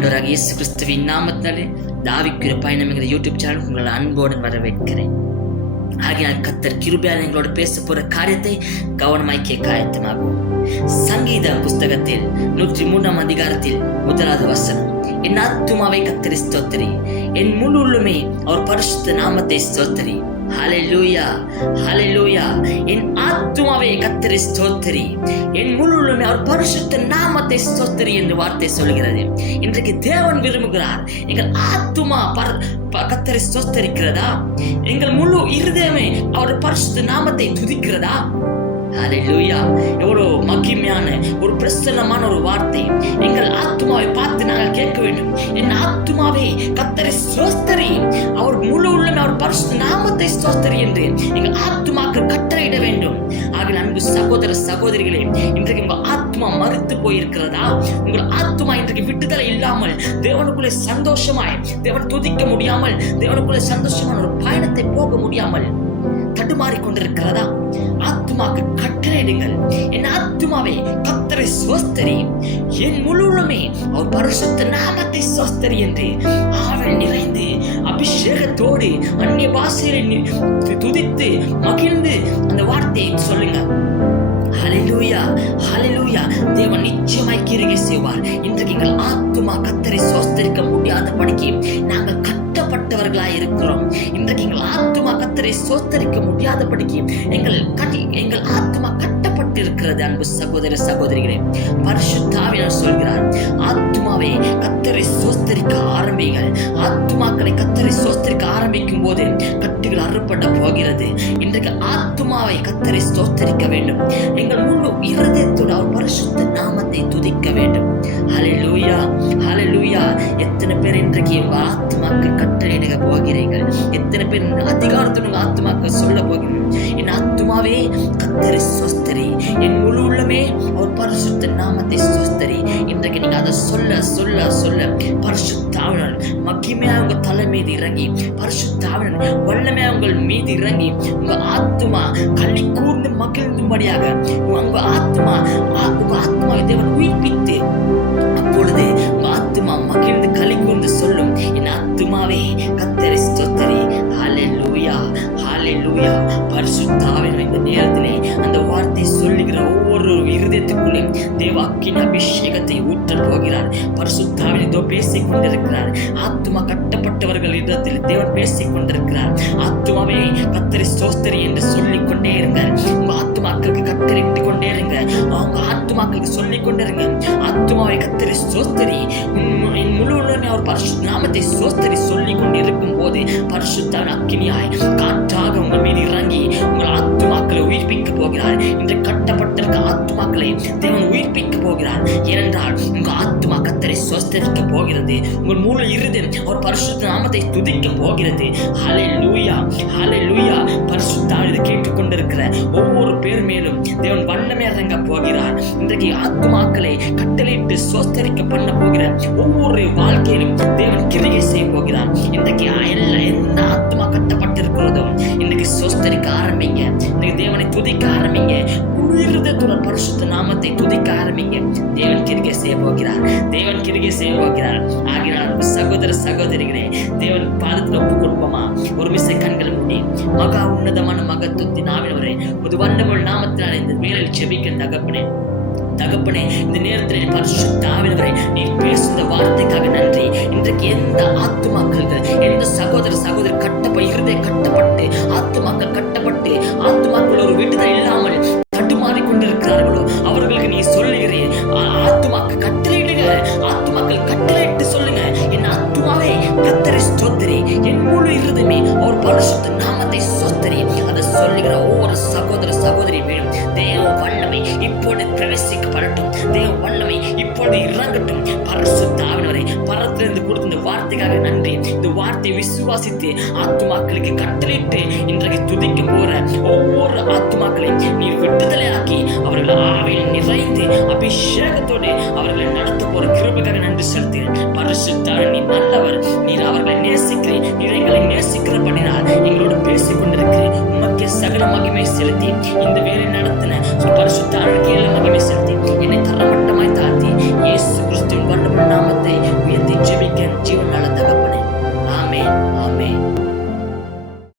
ஆண்டவராக இயேசு கிறிஸ்துவின் நாமத்தினாலே தாவிக்குரிய பயணம் என்கிற யூடியூப் சேனல் உங்களை அன்போடு வரவேற்கிறேன். ஆகையால் கர்த்தர் கிருபையால் எங்களோட பேச போற காரியத்தை கவனமாய் கேட்க ஆயத்தமாகும். சங்கீத புஸ்தகத்தில் 103 அதிகாரத்தில் 1வது வசனம், என் ஆத்துமாவை கர்த்தரை ஸ்தோத்திரி, என் முழு உள்ளுமே அவர் பரிசுத்த நாமத்தை ஸ்தோத்திரி. ஹல்லேலூயா, ஹல்லேலூயா. என் ஆத்துமாவை கர்த்தரை ஸ்தோத்திரி, என் முழு உள்ளுமே அவர் பரிசுத்த நாமத்தை ஸ்தோத்திரி என்று வார்த்தை சொல்கிறது. இன்றைக்கு தேவன் விரும்புகிறார், எங்கள் ஆத்துமா கர்த்தரை ஸ்தோத்தரிக்கிறதா? எங்கள் முழு இருதயமே அவர் பரிசுத்த நாமத்தை துதிக்கிறதா? ஹல்லேலூயா. எவ்வளவு மகிமையான ஒரு பிரசன்னமான ஒரு வார்த்தை. எங்கள் ஆத்துமாவை பார்த்து நாங்கள் கேட்க வேண்டும், என் ஆத்துமாவே கர்த்தரை ஸ்தோத்திரி, அவர் முழு உள்ளமே அவர் பரிசுத்த நாமத்தை ஸ்தோத்திரி என்று எங்கள் ஆத்துமாக்கு கட்டளையிட வேண்டும். ஆகிய அன்பு சகோதர சகோதரிகளே, இன்றைக்கு உங்கள் ஆத்மா மறுத்து போயிருக்கிறதா? உங்கள் ஆத்மா இன்றைக்கு விட்டுதலை இல்லாமல் தேவனுக்குள்ளே சந்தோஷமாய் தேவன் துதிக்க முடியாமல், தேவனுக்குள்ளே சந்தோஷமான ஒரு பயணத்தை போக முடியாமல் தடுமாறி கொண்டிருக்கிறதா? ஆத்துமாக்கு கட்டளையிடுங்கள், என் ஆத்துமாவே கர்த்தரை ஸ்தோத்திரி, என் முழுமே அவர் பரிசுத்த நாமத்தை ஸ்தோத்திரி என்று ஆவல் நிறைந்து அபிஷேகத்தோடு அந்நிய பாஷையை துதித்து மகிழ்ந்து அந்த வார்த்தையை சொல்லுங்க. ஹல்லேலூயா, ஹல்லேலூயா. தேவன் நிச்சயமாய் கிரியை செய்வார். இன்றைக்கு எங்கள் ஆத்துமா கர்த்தரை ஸ்தோத்திரிக்க முடியாதபடிக்கு நாங்கள் கட்டப்பட்டவர்களாய் இருக்கிறோம். இன்றைக்கு எங்கள் ஆத்துமா கர்த்தரை ஸ்தோத்திரிக்க முடியாதபடிக்கு எங்கள் ஆத்துமா கட்டப்பட்டிருக்கிறது. அன்பு சகோதர சகோதரிகளே, பரிசுத்த ஆவியானவர் சொல்கிறார், ஆத்துமாவை கர்த்தரை ஸ்தோத்திரிக்க ஆரம்பிங்கள். ஆத்துமாக்களை கர்த்தரை ஸ்தோத்திரிக்க ஆரம்பிக்கும் போது கட்டுகள் அறுபட போகிறது. இன்றைக்கு ஆத்துமாவை கர்த்தரை ஸ்தோத்திரிக்க வேண்டும். எங்கள் முழு இருதயத்தோடு அவர் பரிசுத்த நாமத்தை துதிக்க வேண்டும். ஹல்லேலூயா, ஹல்லேலூயா. எத்தனை பேர் இன்றைக்கு உங்க ஆத்துமாக்கு கட்டளையிட போகிறீர்கள்? எத்தனை பேர் அதிகாரத்தோடு உங்க ஆத்துமாக்கு சொல்ல போகிறீர்கள், என் ஆத்துமாவே கர்த்தரை ஸ்தோத்திரி, என் முழு உள்ளமே அவர் பரிசுத்த நாமத்தை ஸ்தோத்திரி. இன்றைக்கு நீங்க அதை சொல்ல சொல்ல சொல்ல பரிசுத்த ஆவியானவர் மகிமையா உங்க தலை மீது இறங்கி, பரிசுத்த ஆவியானவர் வல்லமையா உங்கள் மீது இறங்கி உங்க ஆத்துமா களி கூர்ந்து மகிழ்ந்தும்படியாக உங்க ஆத்துமாவை தேவன் உயிர்ப்பித்து, அப்பொழுது உங்க ஆத்துமா மகிழ்ந்து களி கூர்ந்து சொல்லும், என் ஆத்துமாவே கர்த்தரை ஸ்தோத்திரி. ஹல்லேலூயா, ஹல்லேலூயா. பரிசுத்த ஆவியானவர் இந்த நேரத்திலே அந்த வார்த்தை சொல்லுகிற ஒவ்வொரு இருதயத்துக்குள்ளே தேவ அக்கினி அபிஷேகத்தை ஊற்றப் போகிறார். பரிசுத்த ஆவியானவர் இதோ பேசிக் கொண்டிருக்கிறார். ஆத்துமா கட்டப்பட்டவர்கள் இடத்தில் தேவன் பேசிக் கொண்டிருக்கிறார். ஆத்துமாவே கர்த்தரை ஸ்தோத்திரி என்று சொல்லிக் கொண்டே இருங்க. உங்க ஆத்துமாக்களுக்கு கட்டளையிட்டு கொண்டே இருங்க. அவங்க ஆத்துமாக்களுக்கு சொல்லிக் கொண்டிருங்க, ஆத்துமாவை கர்த்தரை ஸ்தோத்திரி, என் முழு அவர் பரிசுத்த நாமத்தை ஸ்தோத்திரி சொல்லிக் கொண்டு இருக்கும் போது பரிசுத்த அக்கினியாய் காற்றாக உங்கள் மீது இறங்கி உங்கள் ஆத்துமாக்களை உயிர்ப்பிக்க போகிறார். இன்று கட்டப்பட்டிருக்க ஆத்துமாக்களை தேவன் உயிர்ப்பிக்க போகிறார். ஏனென்றால் உங்க ஆத்துமா கர்த்தரை ஸ்தோத்திரிக்க போகிறது. உங்கள் முழு இருதயம் அவர் பரிசுத்த நாமத்தை துதிக்க போகிறது. ஹல்லேலூயா, ஹல்லேலூயா. பரிசுத்த ஆவியானவர் கேட்டுக்கொண்டிருக்கிற ஒவ்வொரு பேர் மேலும் தேவன் வல்லமை இறங்க போகிறார். இன்றைக்கு ஆத்துமாக்களை கட்டளையிட்டு ஸ்தோத்திரிக்க பண்ண போகிற ஒவ்வொரு வாழ்க்கையிலும் தேவன் கிரியை செய்ய போகிறார். இன்றைக்கு எந்த ஆத்துமா கட்டப்பட்டிருக்கிறதோ இன்றைக்கு ஸ்தோத்திரிக்க ஆரம்பிங்க. இன்றைக்கு தேவனை துதிக்க ஆரம்பிங்க. உயிர்தத்துடன் பரிசுத்த நாமத்தை துதிக்க ஆரம்பிங்க. தேவன் கிரியை செய்ய போகிறார். தேவன் கிரியை செய்ய போகிறார். ஆகினால் சகோதர சகோதரிகளே, தேவன் பாதத்தில் ஒப்பு கொடுப்போமா? ஒரு மிசை கண்கள் மூடி மகா உன்னதமான மகத்துவத்தின் ஆவியானவரே, ஒரு வல்லமையுள்ள நாமத்தினால் இந்த வேளையில் ஜெபிக்கிற தகப்பனே, இந்த நேரத்தில் பரிசுத்த ஆவியானவரே, நீ பேசுகிற வார்த்தைக்காக நன்றி. இன்றைக்கு எந்த ஆத்துமாக்கள், எந்த சகோதர சகோதரி இருதயம் கட்டப்பட்டு ஆத்துமாக்கள் கட்டப்பட்டு ஆத்துமாக்கள் ஒரு விடுதலை இல்லாமல் தடுமாறி கொண்டிருக்கிறார்களோ அவர்களுக்கு நீ சொல்லுகிறேன், ஆத்துமாக்கள் கட்டளையிடுங்க. ஆத்துமாக்கள் கட்டளையிட்டு சொல்லுங்க, என் ஆத்துமாவே கர்த்தரை ஸ்தோத்திரி, என் முழு இருதயமே அவர் பரிசுத்த நாமத்தை ஸ்தோத்திரி. அதை சொல்லுகிற ஒவ்வொரு சகோதர சகோதரி மேலும் தேவ வல்லமை இப்பொழுது பிரவேசிக்கப்படட்டும். தேவ வல்லமை இப்பொழுது இறங்கட்டும். பரிசுத்த ஆவியானவரே, பரத்திலிருந்து கொடுத்த இந்த வார்த்தைக்காக நன்றி. இந்த வார்த்தை விசுவாசித்து ஆத்துமாக்களுக்கு கட்டளையிட்டு இன்றைக்கு துதிக்க போற ஒவ்வொரு ஆத்துமாக்களையும் நீ விடுதலையாக்கி அவர்கள் ஆவியில் நிறைந்து அபிஷேகத்தோடு அவர்களை நடத்த போற கிருபைக்காக நன்றி செலுத்துகிறேன். பரிசுத்த நீ நல்லவர், நீர் அவர்களை நேசிக்கிறேன், நீர் எங்களை நேசிக்கிறபடினால் எங்களோடு பேசிக் கொண்டிருக்கிறேன். உமக்கே சகல மகிமை செலுத்தி இந்த வேலை நடத்தின பரிசுத்த மகிமை செலுத்தி என்னை தரமட்டமாய் தாழ்த்தி இயேசு கிறிஸ்துவின் வல்லமையுள்ள நாமத்தை உயர்த்தி ஆமென்.